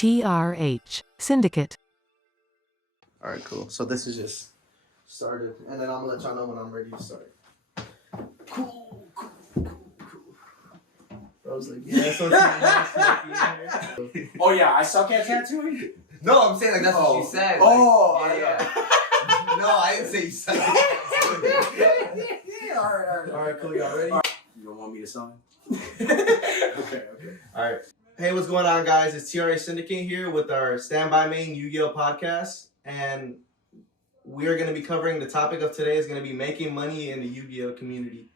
T.R.H.Syndicate. All right, cool. So this is just started, and then I'm gonna let y'all know when I'm ready to start. Cool. I was like, yeah, so oh yeah, I suck at tattooing? No, I'm saying like that's what you said. Like, yeah. No, I didn't say you suck at tattooing. All right, cool. Y'all ready? You don't want me to sign? Okay. All right. Hey, what's going on, guys? It's T.R.H.Syndicate here with our Standby Main Yu-Gi-Oh podcast, and we're going to be covering the topic of today is going to be making money in the Yu-Gi-Oh community.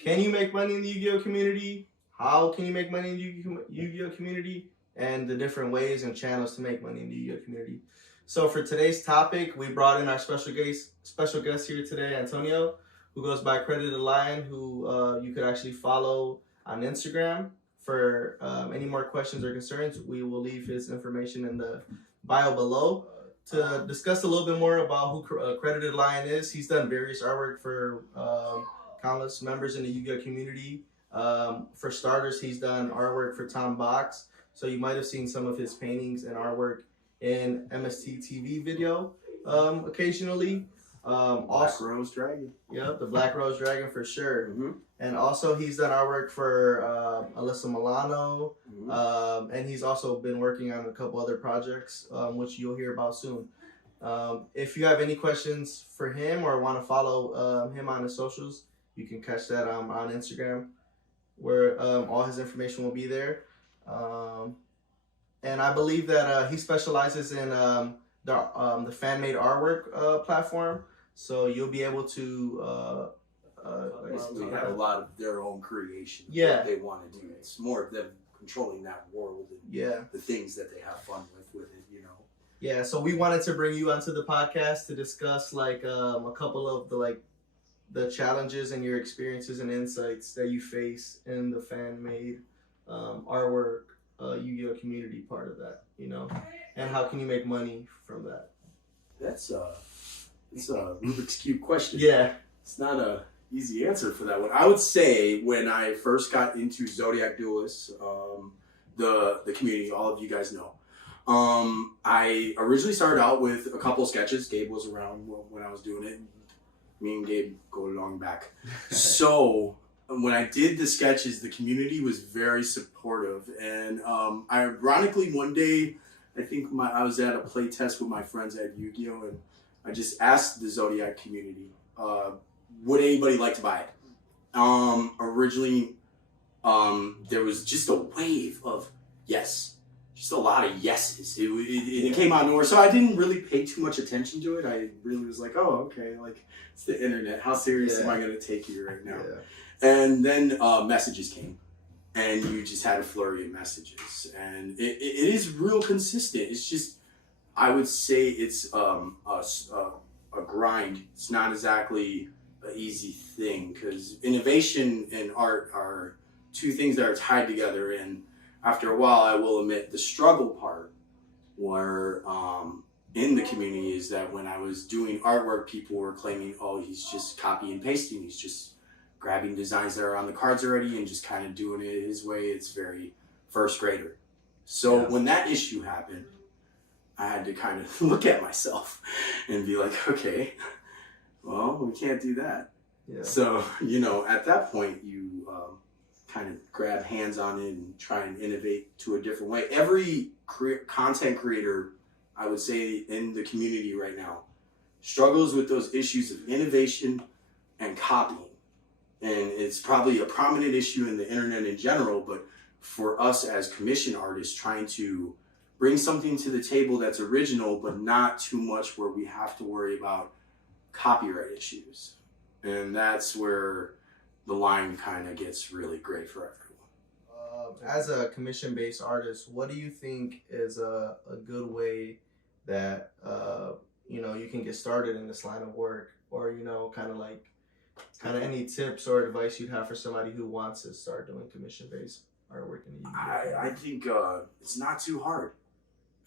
Can you make money in the Yu-Gi-Oh community? How can you make money in the Yu-Gi-Oh community? And the different ways and channels to make money in the Yu-Gi-Oh community. So for today's topic, we brought in our special guest here today, Antonio, who goes by Credited Lion, who you could actually follow on Instagram. For any more questions or concerns, we will leave his information in the bio below. To discuss a little bit more about who Credited Lion is, he's done various artwork for countless members in the Yu-Gi-Oh community. For starters, he's done artwork for Tom Box, so you might have seen some of his paintings and artwork in MST TV video occasionally. Black Rose Dragon. Yep, the Black Rose Dragon for sure. Mm-hmm. And also he's done artwork for Alyssa Milano, and he's also been working on a couple other projects, which you'll hear about soon. If you have any questions for him or want to follow him on his socials, you can catch that on Instagram, where all his information will be there. And I believe that he specializes in the fan-made artwork platform. So you'll be able to basically have a lot of their own creations. Yeah. That they want to do. It's more of them controlling that world and the things that they have fun with it, you know. Yeah, so we wanted to bring you onto the podcast to discuss like a couple of the challenges and your experiences and insights that you face in the fan-made artwork Yu-Gi-Oh community part of that, you know, and how can you make money from that? It's a Rubik's Cube question. Yeah. It's not a easy answer for that one. I would say when I first got into Zodiac Duelists, the community, all of you guys know, I originally started out with a couple of sketches. Gabe was around when I was doing it. Me and Gabe go long back. So when I did the sketches, the community was very supportive. And ironically, one day, I think I was at a play test with my friends at Yugioh, and I just asked the Zodiac community, would anybody like to buy it? Originally, there was just a wave of yes. Just a lot of yeses. It came out of nowhere. So I didn't really pay too much attention to it. I really was like, oh, okay, like it's the internet. How serious am I going to take you right now? Yeah. And then messages came. And you just had a flurry of messages. And it is real consistent. It's just, I would say it's a grind. It's not exactly an easy thing, because innovation and art are two things that are tied together. And after a while, I will admit the struggle part where in the community is that when I was doing artwork, people were claiming, oh, he's just copy and pasting. He's just grabbing designs that are on the cards already and just kind of doing it his way. It's very first grader. So when that issue happened, I had to kind of look at myself and be like, okay, well, we can't do that. Yeah. So, you know, at that point, you kind of grab hands on it and try and innovate to a different way. Every content creator, I would say, in the community right now, struggles with those issues of innovation and copying. And it's probably a prominent issue in the internet in general, but for us as commission artists, trying to bring something to the table that's original, but not too much where we have to worry about copyright issues. And that's where the line kind of gets really great for everyone. As a commission-based artist, what do you think is a good way that you know, you can get started in this line of work, or you know, kind of any tips or advice you'd have for somebody who wants to start doing commission-based artwork in the Yu-Gi-Oh? I think it's not too hard.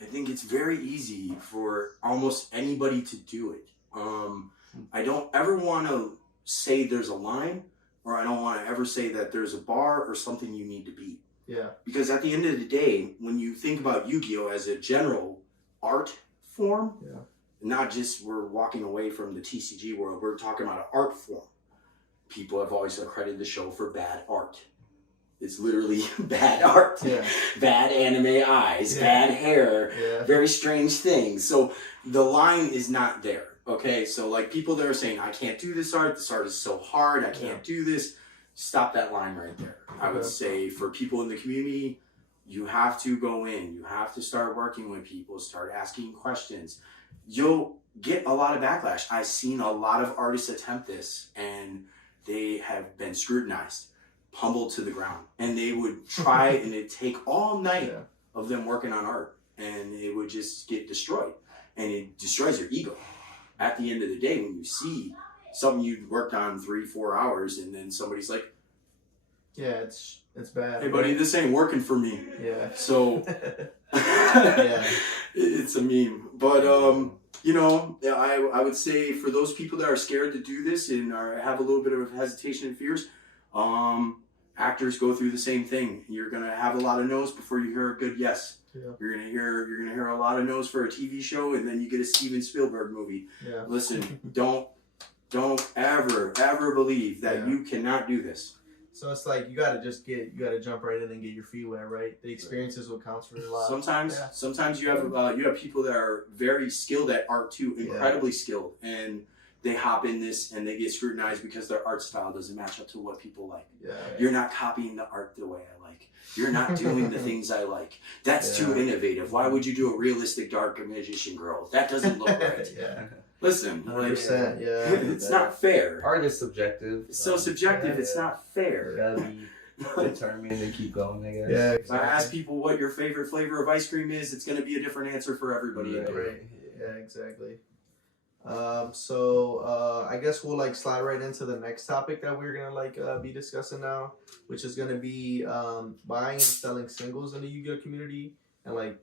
I think it's very easy for almost anybody to do it. I don't ever want to say there's a line, or I don't want to ever say that there's a bar or something you need to beat. Yeah. Because at the end of the day, when you think about Yu-Gi-Oh as a general art form, not just we're walking away from the TCG world, we're talking about an art form. People have always accredited the show for bad art. It's literally bad art, bad anime eyes, bad hair, very strange things. So the line is not there, okay? So like people that are saying, I can't do this art is so hard, I can't do this. Stop that line right there. I would say for people in the community, you have to go in, you have to start working with people, start asking questions. You'll get a lot of backlash. I've seen a lot of artists attempt this and they have been scrutinized, pummeled to the ground, and they would try and it'd take all night of them working on art, and it would just get destroyed, and it destroys your ego. At the end of the day, when you see something you worked on 3-4 hours, and then somebody's like, it's bad. hey buddy, this ain't working for me. So it's a meme. But you know, I would say for those people that are scared to do this and have a little bit of hesitation and fears, actors go through the same thing. You're gonna have a lot of no's before you hear a good yes. You're gonna hear a lot of no's for a TV show, and then you get a Steven Spielberg movie. Listen, don't ever believe that you cannot do this. So it's like you gotta jump right in and get your feet wet, right? The experience is what counts for a lot. Sometimes you have people that are very skilled at art too, incredibly skilled, and they hop in this and they get scrutinized because their art style doesn't match up to what people like. You're not copying the art the way I like. You're not doing the things I like. That's too innovative. Why would you do a realistic dark magician girl? That doesn't look right. Listen, 100%, it's not fair. Art is subjective. It's so subjective, it's not fair. You gotta be determined and keep going, I guess. Yeah, If I ask people what your favorite flavor of ice cream is, it's going to be a different answer for everybody. Right. Yeah, exactly. So I guess we'll like slide right into the next topic that we're gonna be discussing now, which is gonna be buying and selling singles in the Yu-Gi-Oh community, and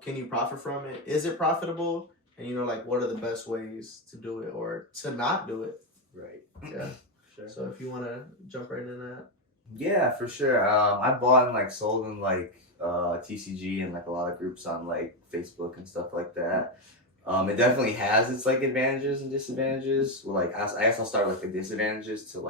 can you profit from it? Is it profitable? And what are the best ways to do it or to not do it? Right. Yeah. Sure. So if you want to jump right in that. Yeah, for sure. I bought and sold in TCG and a lot of groups on Facebook and stuff like that. It definitely has its advantages and disadvantages. Well, I guess I'll start with the disadvantages to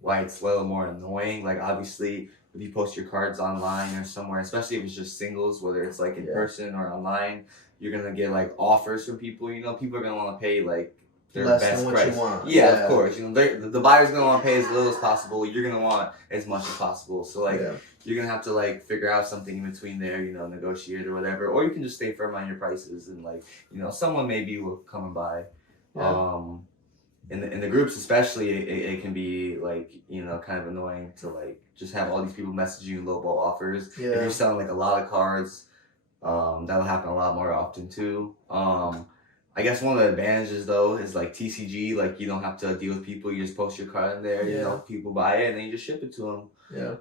why it's a little more annoying. Obviously, if you post your cards online or somewhere, especially if it's just singles, whether it's in person or online, you're gonna get offers from people. People are gonna want to pay their less best than what price. you want. Yeah, of course. The buyer's gonna want to pay as little as possible. You're gonna want as much as possible. So you're gonna have to figure out something in between there. Negotiate or whatever, or you can just stay firm on your prices and someone maybe will come and buy. Yeah. In the groups especially, it can be kind of annoying to just have all these people message you lowball offers. Yeah. If you're selling a lot of cards, that'll happen a lot more often too. I guess one of the advantages though is TCG, you don't have to deal with people. You just post your card in there. People buy it and then you just ship it to them. Yeah.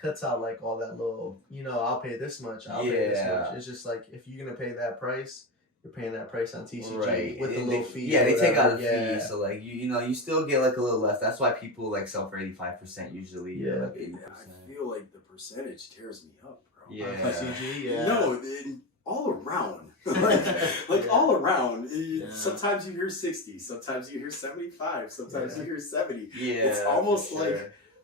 Cuts out all that little. I'll pay this much. I'll pay this much. It's just if you're gonna pay that price, you're paying that price on TCG with the little fee. Yeah, they take out a fee, so you still get a little less. That's why people sell for 85% usually. Yeah, 80%. I feel the percentage tears me up, bro. Yeah, TCG. No, all around, all around. Sometimes you hear 60, sometimes you hear 75, sometimes you hear 70. Yeah, it's almost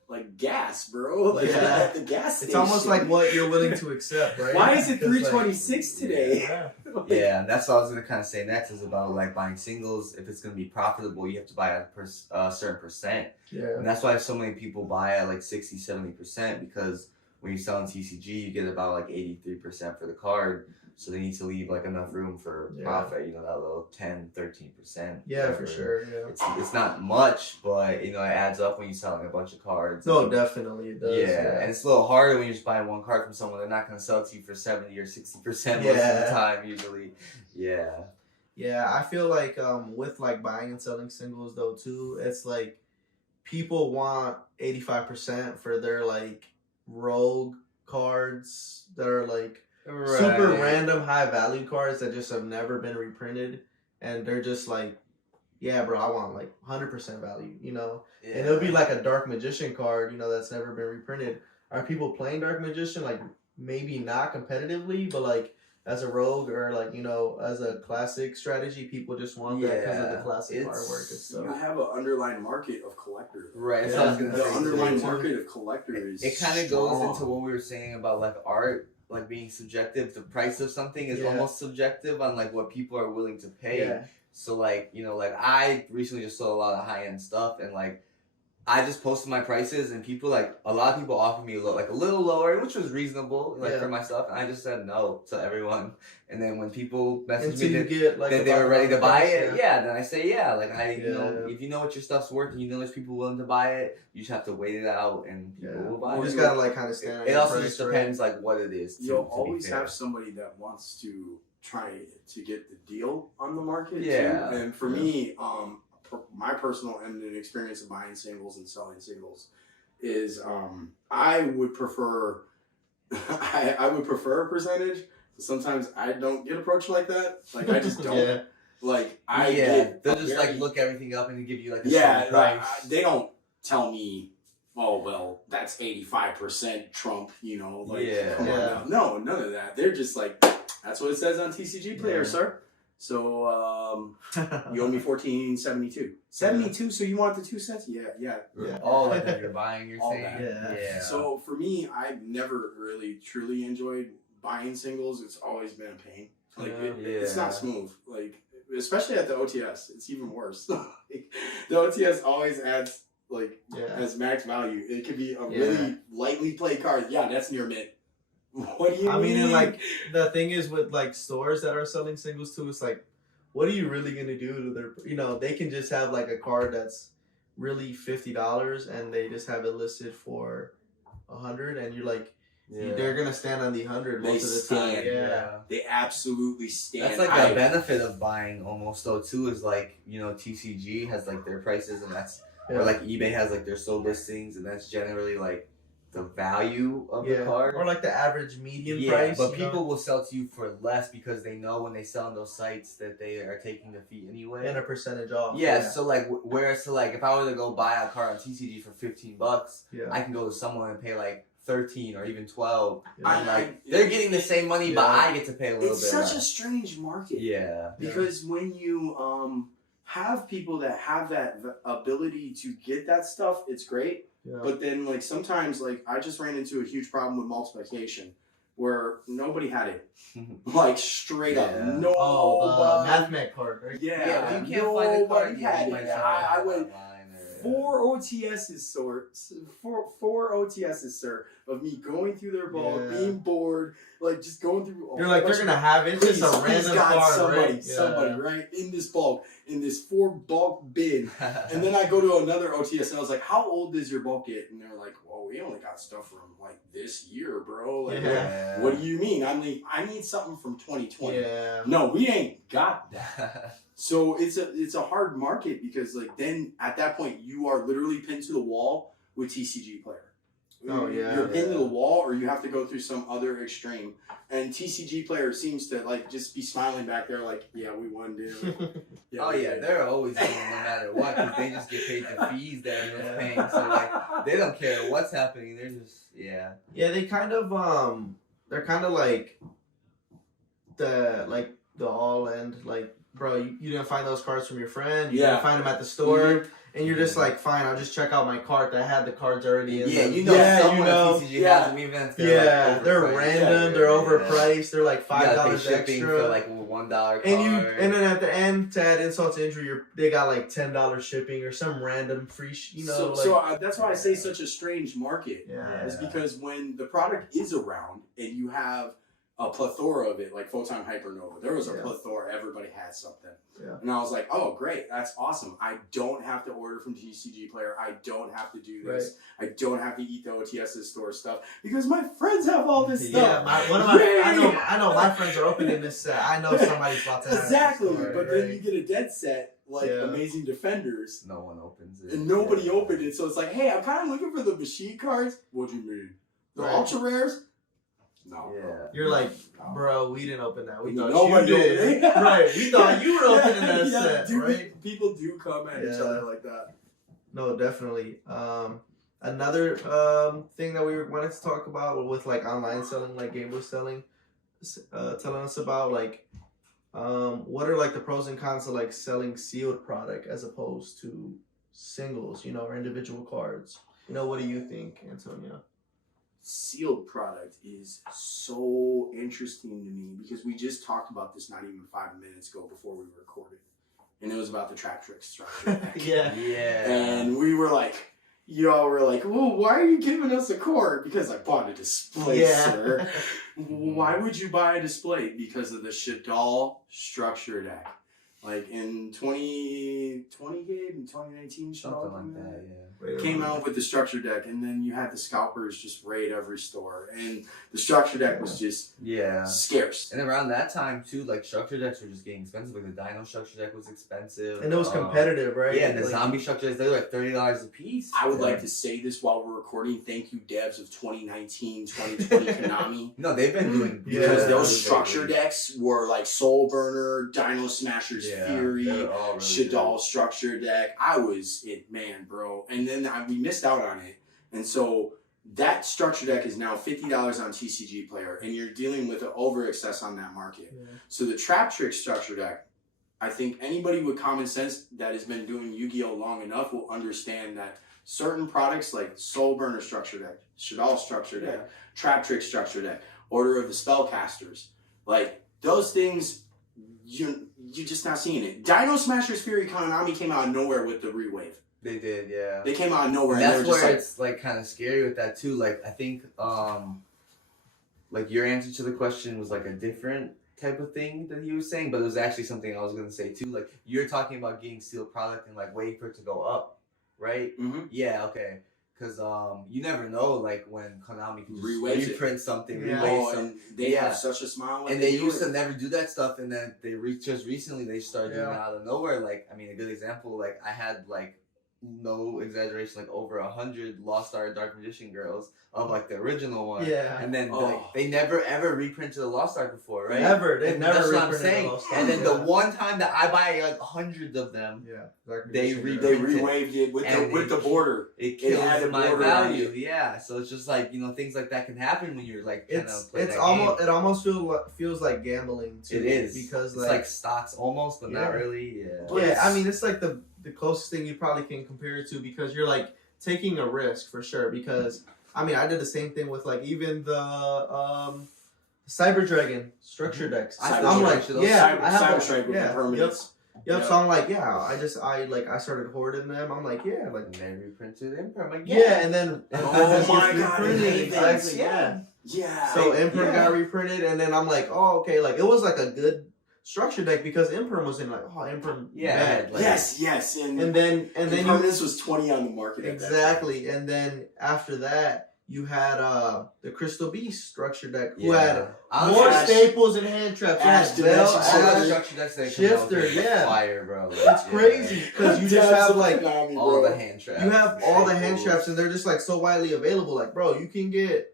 like gas, bro. At the gas station. It's almost like what you're willing to accept, right? Why is it 326 today? Yeah, and that's what I was gonna kind of say next is about buying singles. If it's gonna be profitable, you have to buy a certain percent. Yeah. And that's why so many people buy at 60, 70% because when you're selling TCG, you get about 83% for the card. So they need to leave enough room for profit, that little 10, 13%. Yeah, whatever. For sure. Yeah. It's not much, but it adds up when you're selling a bunch of cards. No, definitely it does. Yeah, and it's a little harder when you're just buying one card from someone. They're not gonna sell it to you for 70 or 60% most of the time usually. Yeah. Yeah, I feel with buying and selling singles though too, it's people want 85% for their rogue cards that are super random high value cards that just have never been reprinted, and they're just yeah, bro, I want 100% value, and it'll be a dark magician card, that's never been reprinted. are people playing Dark Magician like maybe not competitively, but like as a rogue or like as a classic strategy, people just want that because of the classic artwork and stuff. You have an underlying market of collectors. Right. Yeah. The underlying market of collectors. It kind of goes into what we were saying about like art, like being subjective. The price of something is almost subjective on like what people are willing to pay. Yeah. So like like I recently just sold a lot of high end stuff, and like I just posted my prices, and people a lot of people offered me a little lower, which was reasonable for my stuff, and I just said no to everyone. And then when people messaged me that they were ready to buy it, then I say if you know what your stuff's worth and you know there's people willing to buy it, you just have to wait it out and people will buy it. You just gotta like kind of stand. It also just depends like what it is. You'll always have somebody that wants to try to get the deal on the market too. And for me, my personal and experience of buying singles and selling singles is I would prefer I would prefer a percentage. Sometimes I don't get approached like that. Like I just don't. Like they'll just like look everything up and give you like a price. They don't tell me, oh well, that's 85% Trump. Come on now. No, none of that. They're just like, that's what it says on TCG Player, sir. So you owe me $14.72. 72. So you want the 2 cents? Yeah. All of that you're buying, you're all saying. That. Yeah. So for me, I've never really truly enjoyed buying singles. It's always been a pain. Like it's not smooth. Like especially at the OTS, it's even worse. The OTS always adds as max value. It could be a really lightly played card. Yeah, that's near mint. What do you mean? I mean, and like the thing is with like stores that are selling singles too, it's like, what are you really gonna do to their? They can just have like a card that's really $50 and they just have it listed for $100, and you're like, they're gonna stand on the 100 most of the time. Yeah, they absolutely stand. That's like a benefit of buying almost though too. Is like TCG has like their prices, and that's or like eBay has like their sold listings, and that's generally like the value of the card, or like the average median price. But people will sell to you for less because they know when they sell on those sites that they are taking the fee anyway and a percentage off. So like whereas to like if I were to go buy a card on TCG for $15, I can go to someone and pay like 13 or even 12. And they're getting the same money, but I get to pay a little bit. It's such a strange market. Because when you have people that have that ability to get that stuff, it's great. But then, like, sometimes, like, I just ran into a huge problem with multiplication where nobody had it. Like, straight up. No. Oh, the mathematic card, right? Yeah, you can't find the card. Had it. I went 4 OTSs, sir, of me going through their ball, being bored, like, just going through. You're like, they're going to have it. It's just a random card, somebody, right? In this bulk, in this 4 bulk bin. And then I go to another OTS and I was like, how old does your bulk get? And they're like, well, we only got stuff from like this year, bro. Like, what do you mean? I need something from 2020. No, we ain't got that. So it's a hard market because like then at that point you are literally pinned to the wall with TCG Player. You're pinned to the wall, or you have to go through some other extreme. And TCG Player seems to like just be smiling back there, like, yeah, we won, dude. They're always winning no matter what, because they just get paid the fees that everyone's paying. So like they don't care what's happening. They're just they kind of they're kind of like the all end like. Bro, you didn't find those cards from your friend. You didn't find them at the store. And you're just like, fine, I'll just check out my cart that had the cards already in them. Someone at TCG has them even if they're random, they're overpriced, they're like $5 extra. For like $1 card. And then at the end, to add insult to injury, they got like $10 shipping or some random free, So that's why I say such a strange market. Is because when the product is around and you have a plethora of it, like Photon Hypernova. There was a plethora. Everybody had something. And I was like, oh, great. That's awesome. I don't have to order from TCG Player. I don't have to do this. I don't have to eat the OTS's store stuff because my friends have all this stuff. I know my friends are opening this set. I know somebody's about to have Exactly. But then you get a dead set like Amazing Defenders. No one opens it. And nobody opened it. So it's like, hey, I'm kind of looking for the machine cards. What do you mean? The ultra rares? No. You're like, bro, we didn't open that. We thought nobody you did. Right. We thought you were opening that set, dude, right? People do come at each other like that. No, definitely. Another thing that we wanted to talk about with like online selling, like Gabe was telling us about, like what are like the pros and cons of like selling sealed product as opposed to singles, you know, or individual cards. You know, what do you think, Antonio? Sealed product is so interesting to me because we just talked about this not even 5 minutes ago before we recorded, and it was about the trap trick structure. Yeah. And we were like, y'all were like, well, why are you giving us a cord? Because I bought a display, sir. Why would you buy a display? Because of the Shadal structure deck. Like in 2020, Gabe, in 2019, Something like that, yeah. Came out with the structure deck, and then you had the scalpers just raid every store, and the structure deck was just scarce. And around that time too, like structure decks were just getting expensive. Like the Dino structure deck was expensive, and it was competitive, right? Yeah, and the like, zombie structure decks, they were like $30 a piece. I would like to say this while we're recording. Thank you, devs of 2019, 2020 Konami. No, they've been doing because those structure decks were like Soul Burner, Dino Smashers, Fury, really Shadal structure deck. I was it, man, bro. And then we missed out on it, and so that structure deck is now $50 on TCG Player, and you're dealing with an over excess on that market. So the Trap Trick structure deck, I think anybody with common sense that has been doing Yu-Gi-Oh long enough will understand that certain products like Soul Burner structure deck, Shadal structure deck, Trap Trick structure deck, Order of the Spellcasters, like those things, you're just not seeing it. Dino Smashers Fury Konami came out of nowhere with the rewave. They did, yeah. They came out of nowhere. And that's and where just it's like kind of scary with that too. Like I think, like your answer to the question was like a different type of thing that he was saying, but it was actually something I was gonna say too. Like you're talking about getting sealed product and like waiting for it to go up, right? Mm-hmm. Yeah, okay. Because you never know, like when Konami can just reprint something, and they have such a smile. And they used to never do that stuff, and then they just recently they started doing it out of nowhere. Like I mean, a good example, like I had like no exaggeration, like over 100 Lost Art Dark Magician girls of like the original one. Yeah. And then like they never ever reprinted a Lost Art before, right? Never. They never that's reprinted what I'm saying. A Lost Art. And then the one time that I buy like hundreds of them, they rewaved it with the border. It kills my value. Yeah. So it's just like, you know, things like that can happen when you're like trying to play that game. It almost feels like gambling too. It is. Because it's like stocks almost, but not really. Yeah. I mean, it's like the closest thing you probably can compare it to, because you're like taking a risk for sure. Because I mean, I did the same thing with like even the Cyber Dragon structure decks. I'm like, I have Cyber with the permanents. Yep. So I'm like, I started hoarding them. I'm like, like. And they reprinted Emperor. I'm like, and then oh my god, exactly, yeah. So Emperor got reprinted, and then I'm like, oh okay, like it was like a good structure deck because Emperor was in like, Emperor bad. Like, yes, and then this was 20 on the market. Exactly, and then after that you had the Crystal Beast structure deck who had more staples and hand traps. Structure decks Shifter, fire, bro. It's crazy because you just have like all the hand traps. You have all the hand traps, and they're just like so widely available. Like, bro, you can get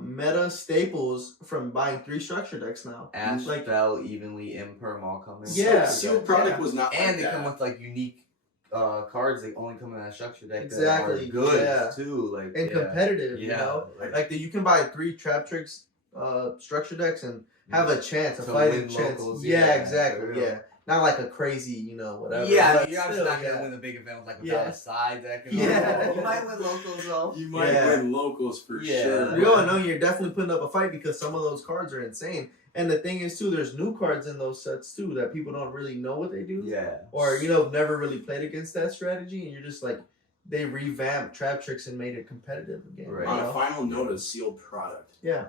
meta staples from buying 3 structure decks now. Ash, Bell, Evenly, Imperm all coming. Yeah, sealed product was not. And they come with like unique cards. They only come in that structure deck. Exactly. That are good too, like and competitive. You know, like you can buy 3 Trap Tricks structure decks and have a chance, a fighting chance. Locals, exactly. Yeah. Not like a crazy, whatever. Yeah, I mean, you're obviously not going to win a big event with like a side deck. And all. You might win locals though. You might win locals for sure. You all know you're definitely putting up a fight because some of those cards are insane. And the thing is too, there's new cards in those sets too that people don't really know what they do. Yeah. Or never really played against that strategy, and you're just like, they revamped Trap Tricks and made it competitive again. Right. On a final note of sealed product. Yeah.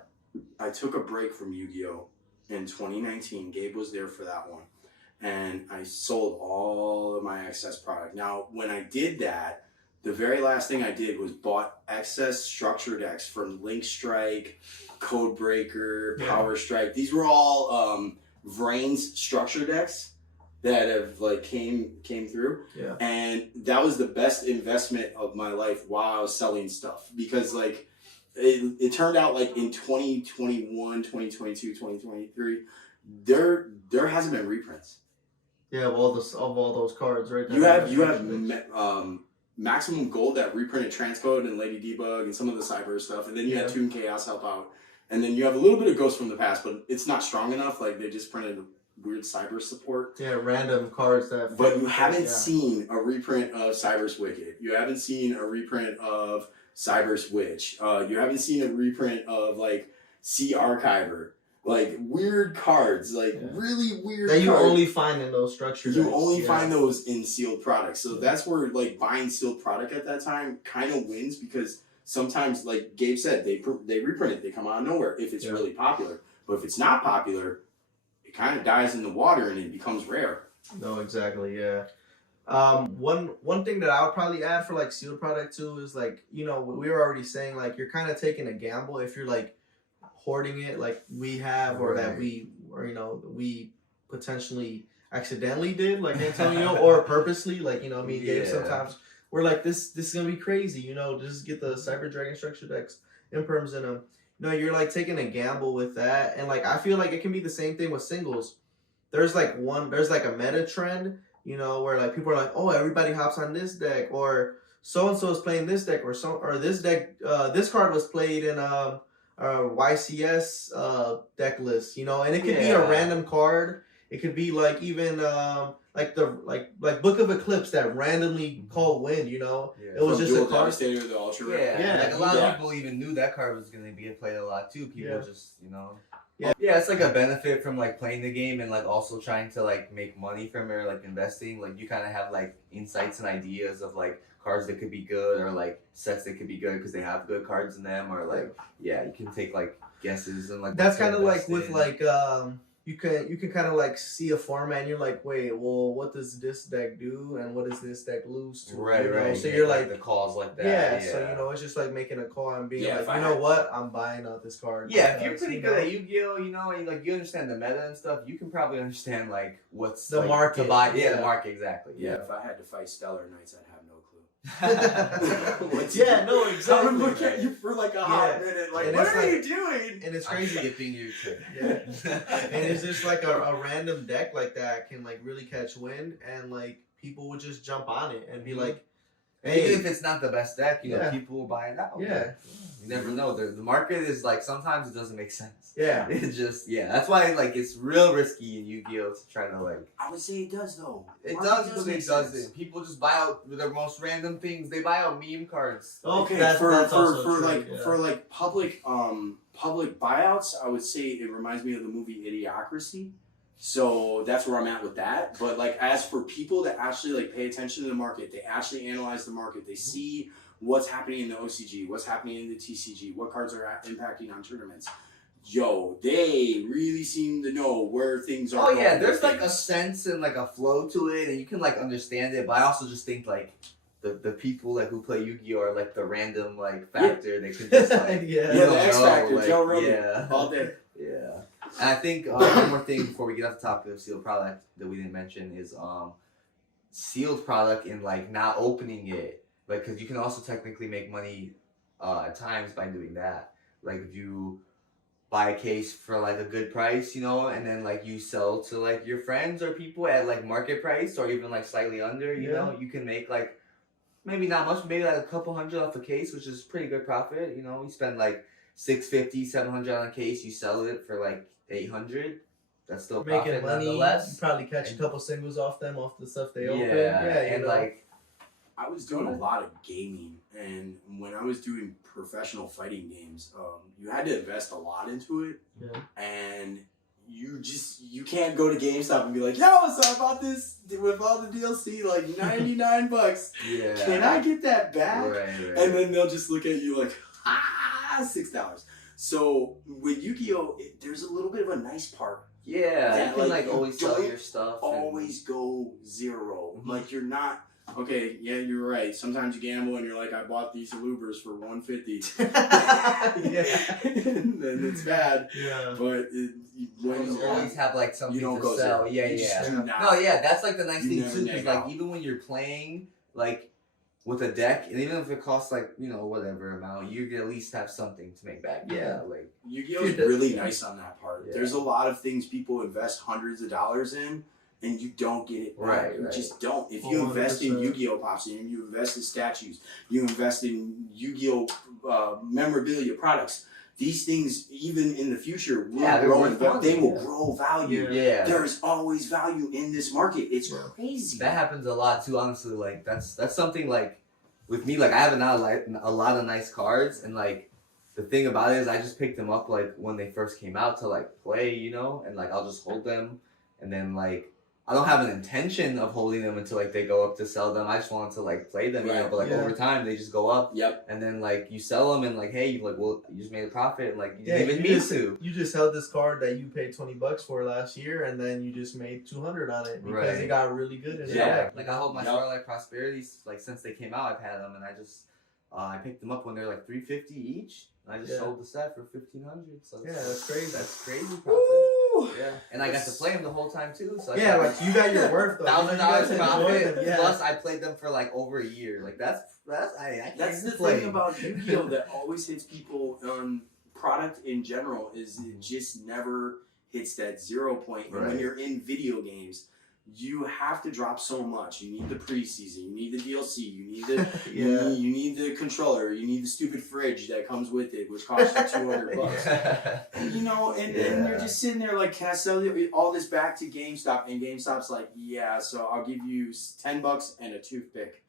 I took a break from Yu-Gi-Oh in 2019. Gabe was there for that one. And I sold all of my excess product. Now, when I did that, the very last thing I did was bought excess structure decks from Link Strike, Codebreaker, Power Strike. These were all Vrain's structure decks that have like came through. Yeah. And that was the best investment of my life while I was selling stuff. Because like it turned out like in 2021, 2022, 2023, there hasn't been reprints. Yeah, of all those cards, right? You have Maximum Gold that reprinted Transcode and Lady Debug and some of the cyber stuff, and then you had Yeah. Toon Chaos help out, and then you have a little bit of Ghost from the Past, but it's not strong enough. Like they just printed weird cyber support. Yeah, random cards that. But you haven't seen a reprint of Cyber's Wicked. You haven't seen a reprint of Cyber's Witch. You haven't seen a reprint of like Sea Archiver. Like weird cards, like really weird that you cards. only find in those structures. You only find those in sealed products. So that's where like buying sealed product at that time kind of wins, because sometimes, like Gabe said, they reprint it. They come out of nowhere if it's really popular. But if it's not popular, it kind of dies in the water and it becomes rare. No, exactly. Yeah. One thing that I would probably add for like sealed product too is like, you know, we were already saying like you're kind of taking a gamble if you're like hoarding it like we have, or that we, or you know, we potentially accidentally did, like Antonio, or purposely, like, you know, I mean, sometimes we're like, this is gonna be crazy, you know, just get the Cyber Dragon structure decks, imperms in them. You know, you're like taking a gamble with that, and like I feel like it can be the same thing with singles. There's like a meta trend, you know, where like people are like, oh, everybody hops on this deck, or so and so is playing this deck, or this deck, this card was played in YCS deck list, you know, and it could be a random card. It could be like even like Book of Eclipse that randomly called win, you know. It was just a card. The Ultra like a lot of people even knew that card was gonna get played a lot too. People just, you know. Yeah, it's like a benefit from like playing the game and like also trying to like make money from it, or like investing. Like you kind of have like insights and ideas of like cards that could be good, or like sets that could be good because they have good cards in them, or like you can take like guesses and like that's kind of like with like you can kind of like see a format and you're like, wait, well, what does this deck do and what does this deck lose to? Right, you know? right. So you're like the calls like that. So you know, it's just like making a call and being like, you know what, I'm buying out this card. Yeah, if you're pretty good at Yu-Gi-Oh, you know, and like you understand the meta and stuff, you can probably understand like what's the like, market to buy. Yeah, the market, exactly. Yeah, if I had to fight Stellar Knights, I'd have no clue. No, exactly. I would look at you for like a hot minute, like, and what are are you doing? And it's crazy. Skipping you too. And it's just like a random deck like that can like really catch wind, and like people would just jump on it and be like, hey, even if it's not the best deck, you know, people will buy it out. Yeah. You never know. The market is like, sometimes it doesn't make sense. Yeah. It's just, that's why like it's real risky in Yu-Gi-Oh to try to like. I would say it does though. It does, but it doesn't. People just buy out the most random things. They buy out meme cards. Okay, that's for true, like public buyouts, I would say it reminds me of the movie Idiocracy. So that's where I'm at with that. But like, as for people that actually like pay attention to the market, they actually analyze the market. They see what's happening in the OCG, what's happening in the TCG, what cards are impacting on tournaments. Yo, they really seem to know where things are. Oh yeah, there's like a sense and like a flow to it, and you can like understand it. But I also just think like the people like who play Yu-Gi-Oh are like the random like factor that could just like the X Factor, like, Joe Rogan, all day. Yeah. And I think one more thing before we get off the topic of sealed product that we didn't mention is sealed product in like not opening it, like, because you can also technically make money at times by doing that. Like if you buy a case for like a good price, you know, and then like you sell to like your friends or people at like market price or even like slightly under, you know, you can make like maybe not much, maybe like a couple hundred off a case, which is pretty good profit. You know, you spend like $650, $700 on a case, you sell it for like $800. That's still making profit money. nonetheless. You probably catch a couple singles off them, off the stuff they open. And know. like I was doing a lot of gaming, and when I was doing professional fighting games, you had to invest a lot into it, and you can't go to GameStop and be like, yo, so I bought this with all the DLC, like $99. Can I get that back? Right. And then they'll just look at you like, $6. So with Yu-Gi-Oh, there's a little bit of a nice part. Yeah, you can like always sell don't your stuff. Always go zero. Like you're not. Okay, yeah, you're right. Sometimes you gamble and you're like, I bought these Alubers for $150. And then it's bad. Yeah. But when you always have like something you don't to go sell. zero. No, that's like the nice You thing never too, because neg like out. even when you're playing like with a deck, and even if it costs like, you know, whatever amount, you can at least have something to make back. Like Yu-Gi-Oh is really nice on that part. There's a lot of things people invest hundreds of dollars in, and you don't get it back. Right, You right. just don't. If you invest in 100%. Yu-Gi-Oh pops and you invest in statues, you invest in Yu-Gi-Oh memorabilia products. These things, even in the future, will Yeah, they're grow. worth money, They will yeah. grow value. Yeah. There's always value in this market. It's Yeah. crazy. That happens a lot too, honestly. Like that's something like with me, like I have a lot of nice cards, and like the thing about it is I just picked them up like when they first came out to like play, you know, and like I'll just hold them, and then like I don't have an intention of holding them until like they go up to sell them. I just want to like play them, you know, Right. but like Yeah. over time they just go up. Yep. And then like you sell them and like hey, you like well you just made a profit and like you Yeah, didn't even you need just, to. you just held this card that you paid $20 for last year, and then you just made 200 on it because Right. it got really good in the Yeah. deck. Like I hold my Yep. Starlight Prosperities like since they came out. I've had them, and I just I picked them up when they're like $350 each. And I just Yeah. sold the set for $1,500. So Yeah, that's crazy. That's crazy profit. Woo! Yeah, and I got to play them the whole time too. So I Yeah, got like you got your worth though. $1,000 You guys enjoy profit. them, yeah. Plus I played them for like over a year. Like I can't That's the complain. thing about Yu-Gi-Oh that always hits people on product in general is it just never hits that 0 point. And when Right. you're in video games, you have to drop so much. You need the preseason, you need the DLC, you need the Yeah. you need the controller, you need the stupid fridge that comes with it, which costs you $200. You know, and Yeah. you're just sitting there like, can I sell you all this back to GameStop? And GameStop's like, yeah, so I'll give you $10 and a toothpick.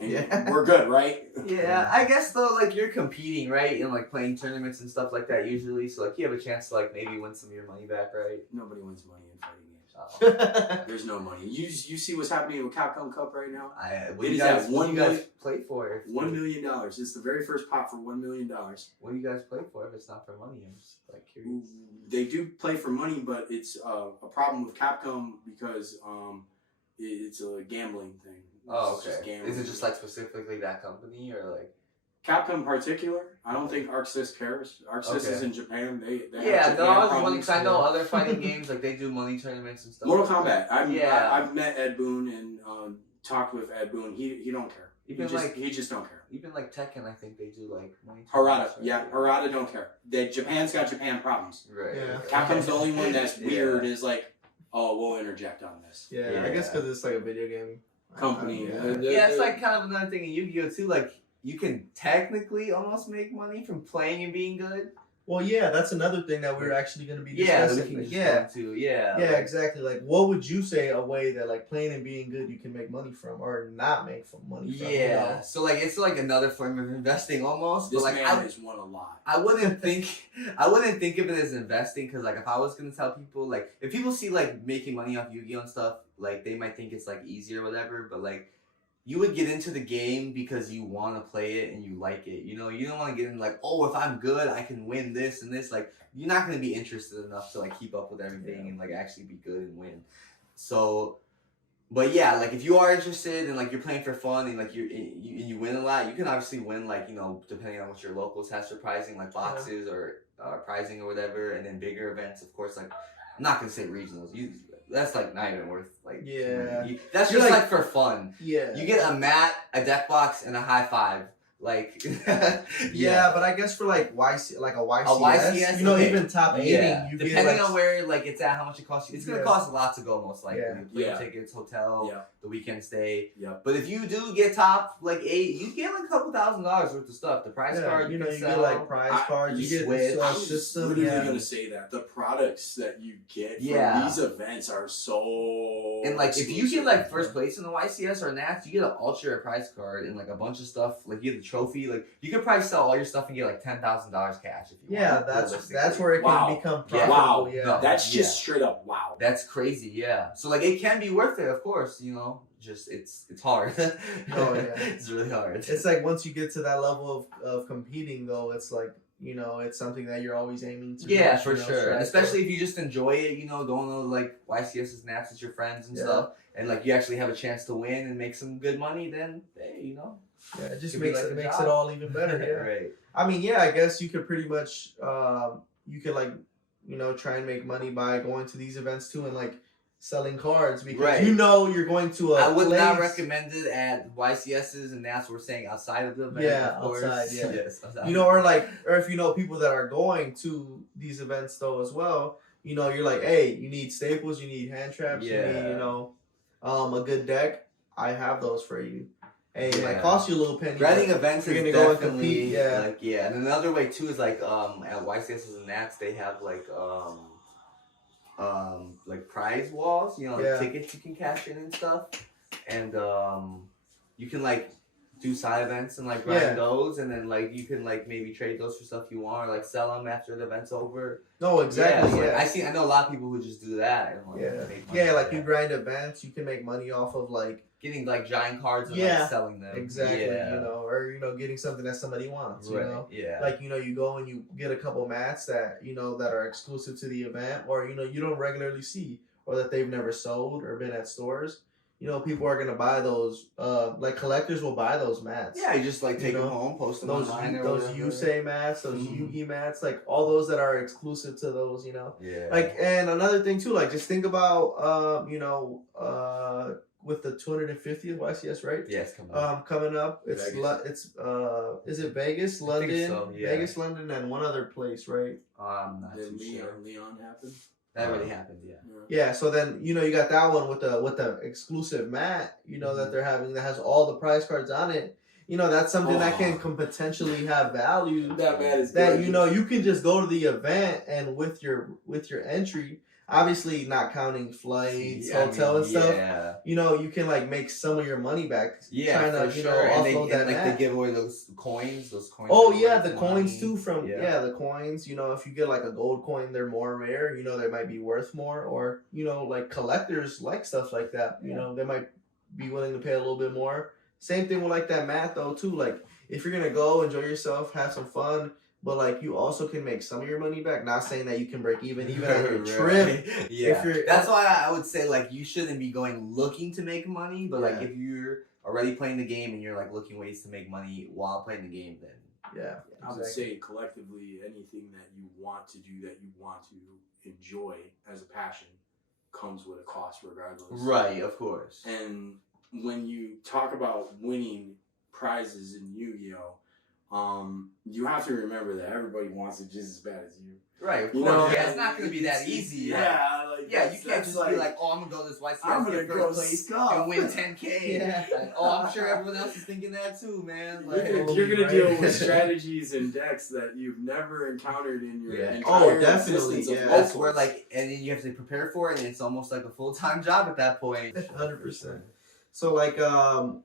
And Yeah. we're good, right? Yeah, I guess though, like you're competing, right, and like playing tournaments and stuff like that usually. So like you have a chance to like maybe win some of your money back, right? Nobody wins money in fighting games. Oh. There's no money. You see what's happening with Capcom Cup right now? What It do you is at guys? What do you 1 guys play for? $1 million. It's the very first pop for $1 million. What do you guys play for if it's not for money? I'm just like curious. They do play for money, but it's a problem with Capcom because it's a gambling thing. Oh, It's just okay. gambling. Is it just like specifically that company or like? Capcom in particular? I don't think ArcSys cares. ArcSys is Okay. in Japan. They Yeah, have no, Japan I was wondering problems. because I know other fighting games like they do money tournaments and stuff. Mortal like Kombat. that. I've met Ed Boon and talked with Ed Boon. He don't care. Even He just don't care. even like Tekken, I think they do like money. Harada, tournaments, right? yeah, Harada don't care. Japan's got Japan problems. Right. Yeah. Capcom's the only one that's Yeah. weird. Is like, oh, we'll interject on this. Yeah, I guess because it's like a video game Company. Yeah, it's like kind of another thing in Yu-Gi-Oh too. Like you can technically almost make money from playing and being good. Well, yeah, that's another thing that we're actually going to be Yeah, discussing. that we can just yeah, go into. Yeah. yeah, exactly. Like, what would you say a way that like playing and being good you can make money from, or not make money from? Yeah. You know? So like it's like another form of investing almost. This but like man has won a lot. I wouldn't think of it as investing because like if I was gonna tell people like if people see like making money off Yu-Gi-Oh and stuff like they might think it's like easy or whatever, but like you would get into the game because you want to play it and you like it. You know, you don't want to get in like, oh, if I'm good, I can win this and this. Like you're not gonna be interested enough to like keep up with everything and like actually be good and win. So. But yeah, like if you are interested and like you're playing for fun and like you win a lot, you can obviously win like depending on what your locals has for prizing, like boxes or prizing or whatever, and then bigger events, of course. Like I'm not gonna say regionals, that's like not even worth like. Yeah. That's You're just like- like for fun. Yeah. You get a mat, a deck box, and a high five. Like Yeah, but I guess for like a YCS, you know, okay. even top 80, Yeah, you depending get like, on where like it's at, how much it costs you. It's gonna Yeah. cost a lot to go, most likely. Yeah. Plane Yeah. tickets, hotel, Yeah. the weekend stay. Yeah. But if you do get top like 8, you get like a couple $1,000s worth of stuff. The prize card, you know, can you sell. get like prize cards, you get Switch. a I was system. literally Yeah. gonna say that the products that you get from Yeah. these events are so. And like if you get exclusive. like first place in the YCS or Nats, you get an ultra prize card and like a bunch of stuff. Like you get the trophy. Like you could probably sell all your stuff and get like $10,000 cash if you Yeah, want. that's realistically. where it can Wow. become Yeah. profitable. Wow. Yeah. No. That's just Yeah. straight up wow. That's crazy, yeah. So like it can be worth it, of course. You know, just it's hard. Oh, yeah. It's really hard. It's like once you get to that level of competing, though, it's like, you know, it's something that you're always aiming to. Yeah, reach, for you know, sure. And strive especially if you just enjoy it, you know, going to like YCS's Nats with your friends and Yeah. stuff, and like you actually have a chance to win and make some good money, then hey, you know, for. Yeah, it just Could be makes like it a makes job. it all even better. Yeah. right. I mean, yeah, I guess you could pretty much, you could like, you know, try and make money by going to these events too and like selling cards because Right. you know you're going to a I would not place- recommend it at YCS's, and that's what we're saying outside of the event. Yeah, of course. outside, yeah. Yes, outside. You know, or if you know people that are going to these events though as well, you know, you're like, hey, you need staples, you need hand traps, you need, you know, a good deck. I have those for you. Hey, it might cost you a little penny. Running events is definitely go and compete. and another way too is like at YCS's and Nats they have like prize walls, you know, like tickets you can cash in and stuff, and you can like do side events and like grind those, and then like you can like maybe trade those for stuff you want or like sell them after the event's over. No, exactly. I know a lot of people who just do that. And, like, make money like you grind events, you can make money off of like getting like giant cards and like selling them. Exactly. You know, or you know, getting something that somebody wants. You know, like you know, you go and you get a couple mats that you know that are exclusive to the event, or you know, you don't regularly see, or that they've never sold or been at stores. You know, people are gonna buy those. Like collectors will buy those mats. Yeah, you just like take them home, post them online. Those Yusei mats, those Yugi mats, like all those that are exclusive to those. You know. Yeah. Like, and another thing too, like just think about you know with the 250th YCS, right? Yes, coming up. It's is it Vegas, London? I think so, yeah. Vegas, London, and one other place, right? I'm not too sure. Leon happened. That already happened, Yeah, so then you know you got that one with the exclusive mat, you know that they're having that has all the prize cards on it. You know that's something that can potentially have value. That mat is that gorgeous. you know you can just go to the event and with your entry. Obviously, not counting flights, hotel, and stuff. Yeah. You know, you can like make some of your money back. Yeah, for sure. And they give away those coins. Oh yeah, the coins too. From the coins. You know, if you get like a gold coin, they're more rare. You know, they might be worth more. Or you know, like collectors like stuff like that. You know, they might be willing to pay a little bit more. Same thing with like that mat though too. Like if you're gonna go enjoy yourself, have some fun. But like you also can make some of your money back. Not saying that you can break even on your trip. Yeah, that's why I would say like you shouldn't be going looking to make money. But like if you're already playing the game and you're like looking ways to make money while playing the game, then I would say collectively anything that you want to do that you want to enjoy as a passion comes with a cost regardless. Right, of course. And when you talk about winning prizes in Yu-Gi-Oh, you have to remember that everybody wants it just as bad as you. Right, of course. It's not going to be that easy. You can't just be like, oh, I'm going to go this YCS, I'm going to go place and win 10K. Like, I'm sure everyone else is thinking that too, man. Like, you're going to deal with strategies and decks that you've never encountered in your entire definitely. That's where, like, and then you have to prepare for it, and it's almost like a full-time job at that point. 100%. So like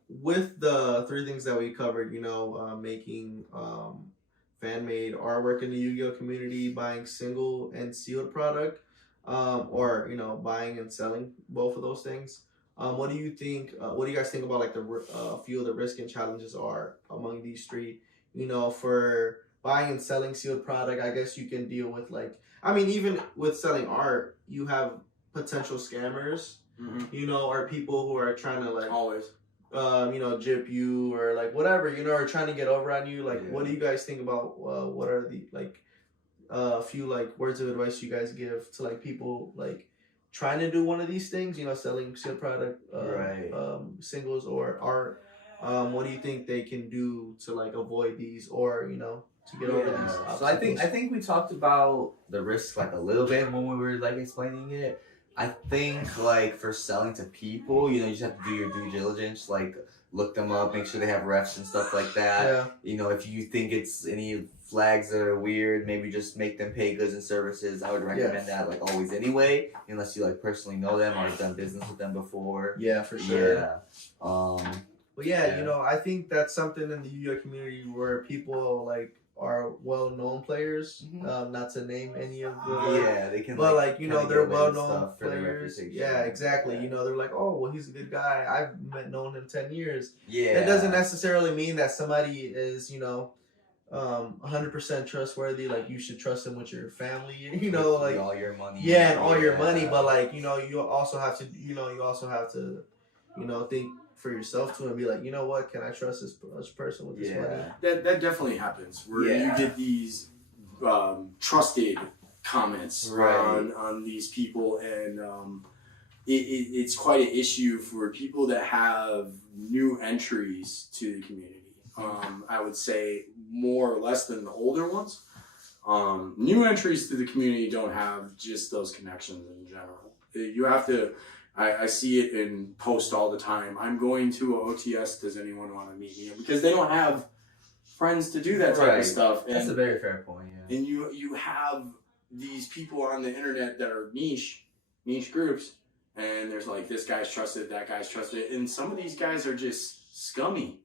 with the three things that we covered, you know, making fan-made artwork in the Yu-Gi-Oh community, buying single and sealed product, or you know, buying and selling both of those things. What do you think? What do you guys think about like the few of the risk and challenges are among these three? You know, for buying and selling sealed product, I guess you can deal with like, I mean, even with selling art, you have potential scammers. You know, or people who are trying to like always, you know, gyp you or like whatever, you know, or trying to get over on you. Like, what do you guys think about? What are the like few like words of advice you guys give to like people like trying to do one of these things? You know, selling sealed product, singles or art. What do you think they can do to like avoid these or you know to get over these obstacles? So I think we talked about the risks like a little bit when we were like explaining it. I think, like, for selling to people, you know, you just have to do your due diligence, like, look them up, make sure they have refs and stuff like that. Yeah. You know, if you think it's any flags that are weird, maybe just make them pay goods and services. I would recommend that, like, always anyway, unless you, like, personally know them or have done business with them before. Yeah, for sure. Yeah. But yeah, you know, I think that's something in the Yu-Gi-Oh community where people, like, are well-known players, not to name any of the they can, but like you know they're well-known players. Yeah, exactly. You know they're like, oh well, he's a good guy. I've known him 10 years. Yeah, it doesn't necessarily mean that somebody is 100% trustworthy. Like you should trust him with your family. You know, like all your money. Yeah, and all your money. But like you know, you also have to think for yourself too and be like, you know what, can I trust this person with this money? That definitely happens where you get these trusted comments on these people, and it's quite an issue for people that have new entries to the community. I would say more or less than the older ones. New entries to the community don't have just those connections in general. You have to. I see it in post all the time. I'm going to a OTS. Does anyone want to meet me? Because they don't have friends to do that type of stuff. That's a very fair point. Yeah. And you have these people on the internet that are niche groups, and there's like this guy's trusted, that guy's trusted, and some of these guys are just scummy.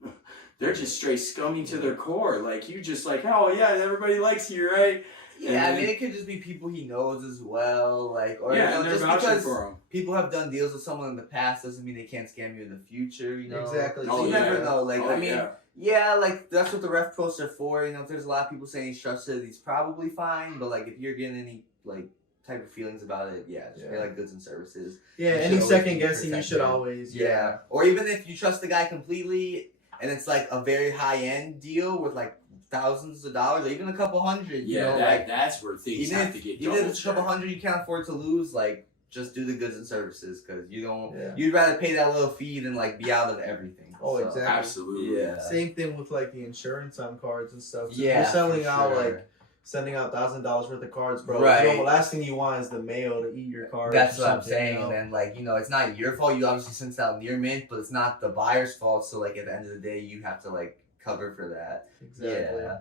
They're just straight scummy to their core. Like you just like, oh yeah, everybody likes you, right? Yeah, I mean, it could just be people he knows as well, like, or yeah, you know, just because for him. people have done deals with someone in the past doesn't mean they can't scam you in the future, you know. Exactly. So you never know. Like, I mean, yeah. like that's what the ref posts are for. You know, if there's a lot of people saying he's trusted, he's probably fine. But like, if you're getting any like type of feelings about it, just pay like goods and services. Yeah, any second guessing, you should always. Yeah, or even if you trust the guy completely, and it's like a very high end deal with like thousands of dollars, or even a couple hundred. You know, that's where things have to get. Even if it's a couple hundred, you can't afford to lose. Like, just do the goods and services because you don't. Yeah. You'd rather pay that little fee than like be out of everything. Oh, so, exactly. Absolutely. Yeah. Same thing with like the insurance on cards and stuff. Yeah. You're selling out like sending out $1,000 worth of cards, bro. Right. You know, the last thing you want is the mail to eat your card. That's what I'm saying. You know? And then like, you know, it's not your fault. You obviously sent out near mint, but it's not the buyer's fault. So like at the end of the day, you have to like cover for that. Exactly. Yeah.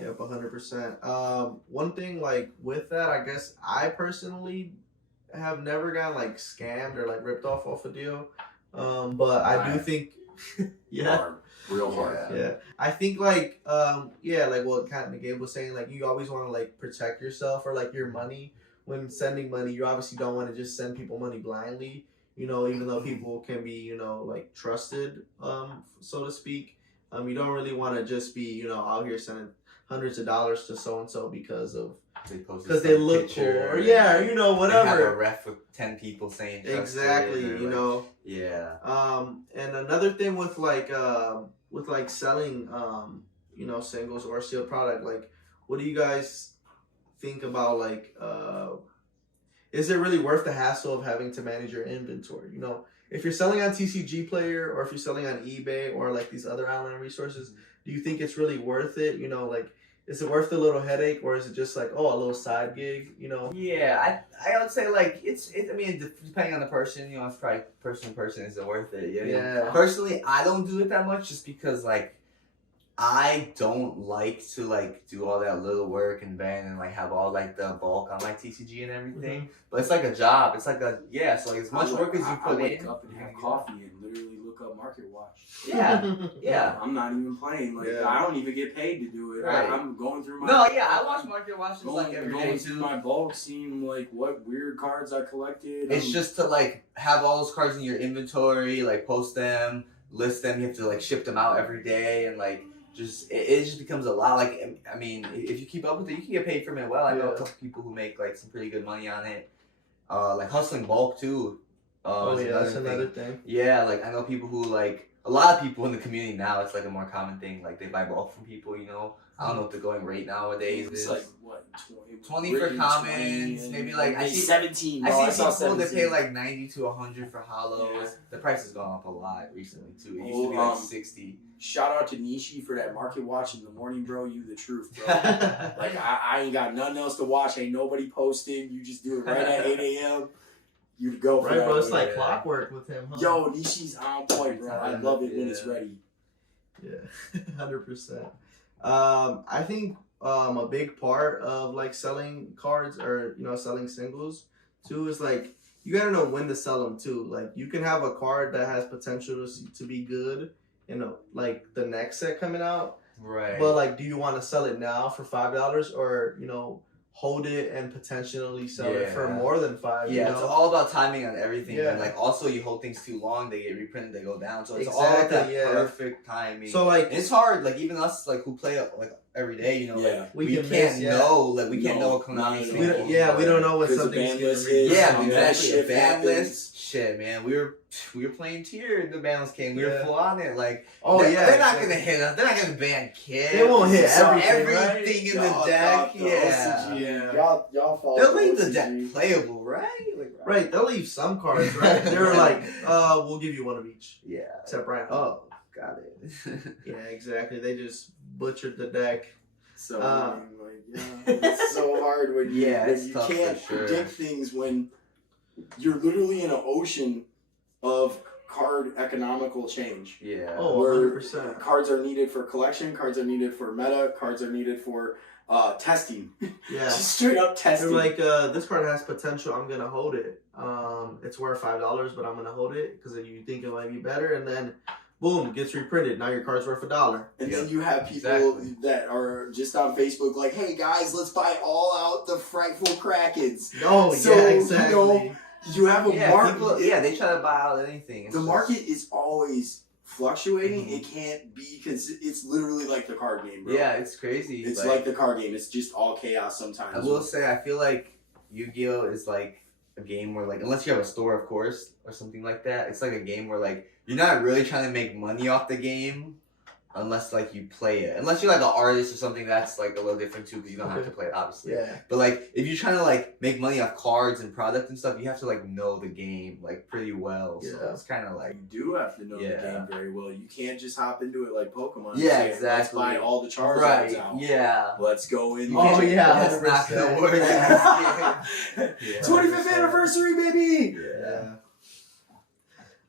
Yep, 100%. One thing like with that, I guess I personally have never gotten like scammed or like ripped off a deal. But I do think, hard. Real hard. Yeah. I think like, like what kind of Gabe was saying, like you always want to like protect yourself or like your money. When sending money, you obviously don't want to just send people money blindly, you know, even though people can be, you know, like trusted, so to speak. You don't really want to just be, you know, out here sending hundreds of dollars to so and so because they look cool, or you know, whatever. They have a ref with 10 people saying exactly, you know. Yeah. And another thing with like selling you know, singles or sealed product, like what do you guys think about like is it really worth the hassle of having to manage your inventory? You know, if you're selling on TCG Player or if you're selling on eBay or like these other online resources, do you think it's really worth it? You know, like, is it worth the little headache or is it just like, oh, a little side gig, you know? Yeah, I would say like, I mean, depending on the person, you know, it's probably person to person, is it worth it? Yeah. Personally, I don't do it that much just because like, I don't like to like do all that little work and bang and like have all like the bulk on my TCG and everything. Mm-hmm. But it's like a job. It's like so like as much work as you put in. I wake up and have coffee and literally look up Market Watch. Yeah. I'm not even playing. Like I don't even get paid to do it. Right. I'm going through my. I watch Market Watches like every day too. My bulk, seeing like what weird cards I collected. It's just to like have all those cards in your inventory, like post them, list them. You have to like ship them out every day and like. It just becomes a lot. Like, I mean, if you keep up with it, you can get paid from it well. I know a couple people who make like some pretty good money on it. Like hustling bulk too. That's another thing. Yeah, like I know people who like a lot of people in the community now. It's like a more common thing. Like they buy bulk from people. You know, I don't know what the going rate nowadays is. It's like what 20 for commons, maybe like I see 17. I see people that pay like 90 to 100 for hollows. Yeah. The price has gone up a lot recently too. It used to be like 60. Shout out to Nishi for that Market Watch in the morning, bro. You the truth, bro. Like I ain't got nothing else to watch. Ain't nobody posting. You just do it right at 8 a.m. You go for that. Bro. It's like clockwork with him. Huh? Yo, Nishi's on point, bro. I love it when it's ready. Yeah, 100%. I think a big part of like selling cards or you know selling singles too is like you gotta know when to sell them too. Like you can have a card that has potential to be good. You know, like the next set coming out. Right. But like, do you want to sell it now for $5 or, you know, hold it and potentially sell it for more than $5? Yeah, you know? It's all about timing on everything. Yeah. And like also you hold things too long, they get reprinted, they go down. So it's all about that perfect timing. So like and it's hard, like even us like who play like every day, you know, like we can't know what Konami's thinking. We don't know what something's exactly. A banlist. Shit, man, we were playing tier and the banlist came. We were full on it. Like, they're not gonna hit us. They're not gonna ban kids. They won't hit everything in the deck. Y'all fall. They'll leave the deck playable, right? Like, right. They'll leave some cards, right? They were like, we'll give you one of each. Yeah. Except right now. Oh, got it. Yeah, exactly. They just butchered the deck. So like yeah, it's so hard when you, Yeah, when it's you tough for can't sure. predict things when you're literally in an ocean of card economical change. Yeah. Oh, Where 100%. cards are needed for collection, cards are needed for meta, cards are needed for testing. Yeah. Just straight up They're testing. like, this card has potential. I'm gonna hold it. It's worth $5, but I'm gonna hold it because you think it might be better, and then, boom, gets reprinted. Now your card's worth $1. And then you have people Exactly. that are just on Facebook like, hey guys, let's buy all out the Frightful Krakens. Oh, So, yeah, you exactly. know, you have a Yeah, market. people, they try to buy out anything. It's The just- market is always fluctuating. Mhm. It can't be because it's literally like the card game, bro. Yeah, it's crazy. It's like the card game. It's just all chaos sometimes. I will say, I feel like Yu-Gi-Oh is like a game where, like, unless you have a store, of course, or something like that, it's like a game where, like, you're not really trying to make money off the game unless, like, you play it. Unless you're, like, an artist or something, that's, like, a little different, too, because you don't have to play it, obviously. Yeah. But, like, if you're trying to, like, make money off cards and product and stuff, you have to, like, know the game, like, pretty well. So Yeah. it's kind of like... You do have to know the Yeah. game very well. You can't just hop into it like Pokemon. and Yeah, say, Let's exactly. buy all the Charizards Right, out. yeah. Let's go in. You Oh, can't- yeah, That's not 100%. going to work in this game. Yeah. 25th anniversary, baby! Yeah.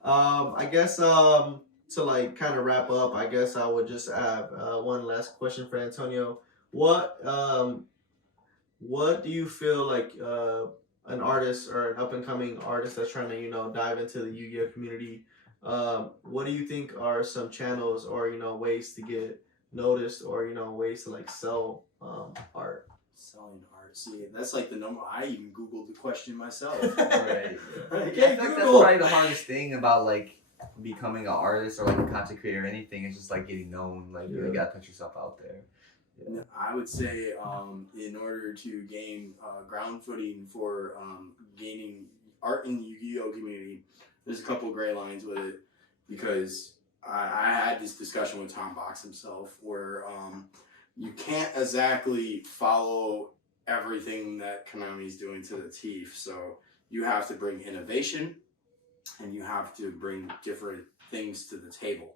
I guess to like kind of wrap up, I guess I would just have one last question for Antonio. What do you feel like an artist or an up and coming artist that's trying to dive into the Yu-Gi-Oh community? What do you think are some channels or ways to get noticed or ways to like sell art? Selling art. See, that's like the number. I even Googled the question myself. Right. Like, Yeah, I hey, think that's Google. probably the hardest thing about like becoming an artist or like a content creator or anything. It's just like getting known. Like you really gotta put yourself out there. Yeah. I would say, in order to gain ground footing for gaining art in the Yu-Gi-Oh community, there's a couple gray lines with it because I had this discussion with Tom Box himself where you can't exactly follow everything that Konami's doing to the teeth. So you have to bring innovation and you have to bring different things to the table.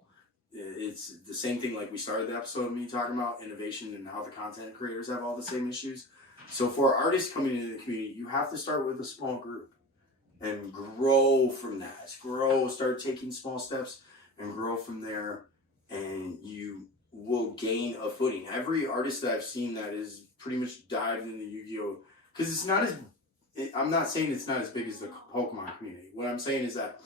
It's the same thing like we started the episode of me talking about innovation and how the content creators have all the same issues. So for artists coming into the community, you have to start with a small group and grow from that. Start taking small steps and grow from there, and you will gain a footing. Every artist that I've seen that is pretty much dived into Yu-Gi-Oh! Because it's not as, I'm not saying it's not as big as the Pokemon community. What I'm saying is that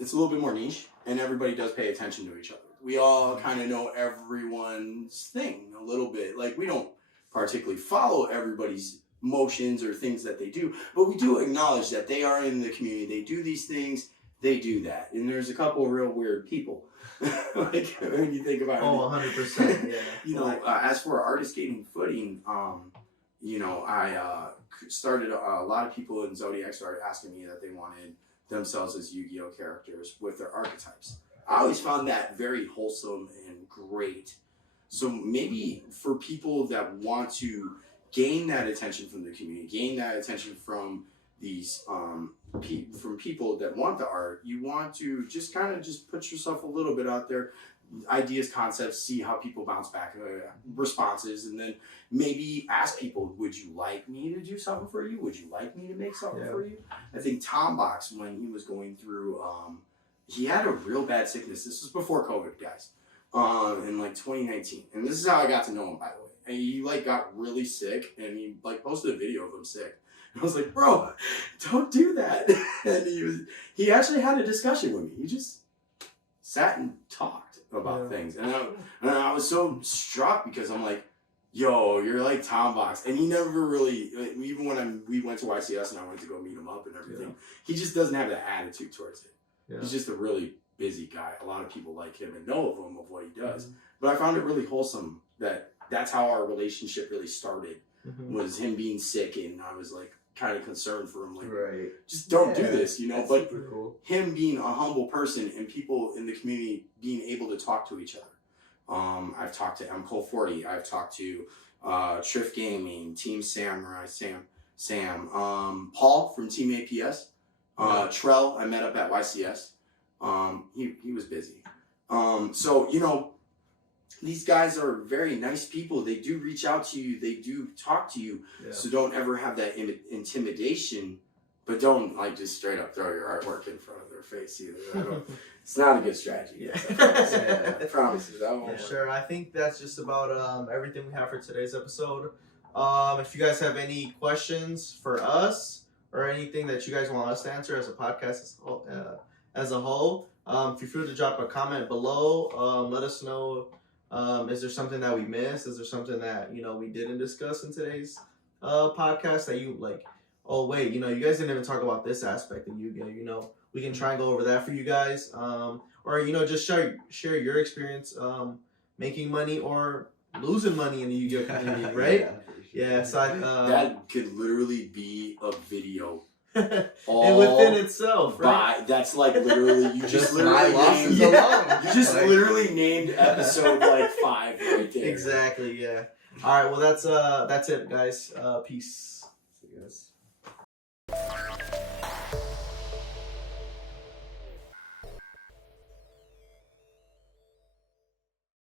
it's a little bit more niche, and everybody does pay attention to each other. We all kind of know everyone's thing a little bit. Like, we don't particularly follow everybody's motions or things that they do, but we do acknowledge that they are in the community. They do these things, they do that. And there's a couple of real weird people. Like, when you think about it. Oh, 100%. Yeah. As for artists gaining footing, I started, a lot of people in Zodiac started asking me that they wanted themselves as Yu-Gi-Oh characters with their archetypes. I always found that very wholesome and great. So maybe for people that want to gain that attention from the community, gain that attention from these from people that want the art, you want to just kind of just put yourself a little bit out there, ideas, concepts, see how people bounce back, responses, and then maybe ask people, would you like me to do something for you? Would you like me to make something for you? I think Tom Box, when he was going through, he had a real bad sickness. This was before COVID, guys, in like 2019. And this is how I got to know him, by the way. And he like got really sick, and he like posted a video of him sick. And I was like, bro, don't do that. And he actually had a discussion with me. He just sat and talked about things. And I was so struck because I'm like, yo, you're like Tom Box. And he never really, even when we went to YCS and I went to go meet him up and everything, he just doesn't have that attitude towards it. Yeah. He's just a really busy guy. A lot of people like him and know of him, of what he does. Mm-hmm. But I found it really wholesome that that's how our relationship really started, was him being sick. And I was like kind of concerned for him, like, just don't do this, but cool. Him being a humble person and people in the community being able to talk to each other. I've talked to M-Cole40. I've talked to Triff Gaming, Team Samurai, Sam, Paul from Team APS, Trell, I met up at YCS. He was busy. So, these guys are very nice people. They do reach out to you. They do talk to you. Yeah. So don't ever have that intimidation, but don't like just straight up throw your artwork in front of their face either. It's not a good strategy. Yeah. I promise you that won't Yeah, work. sure. I think that's just about everything we have for today's episode. If you guys have any questions for us or anything that you guys want us to answer as a podcast as a whole, feel free to drop a comment below. Let us know. Is there something that we missed? Is there something that we didn't discuss in today's podcast that you like? Oh wait, you guys didn't even talk about this aspect of Yugioh. We can try and go over that for you guys, or just share your experience making money or losing money in the Yu-Gi-Oh community, right? Yeah, so that could literally be a video. And within itself, right? That's like literally you just literally named, alone. you just literally named episode like 5 right there. Exactly, yeah. All right, well that's it, guys. Peace. See you guys.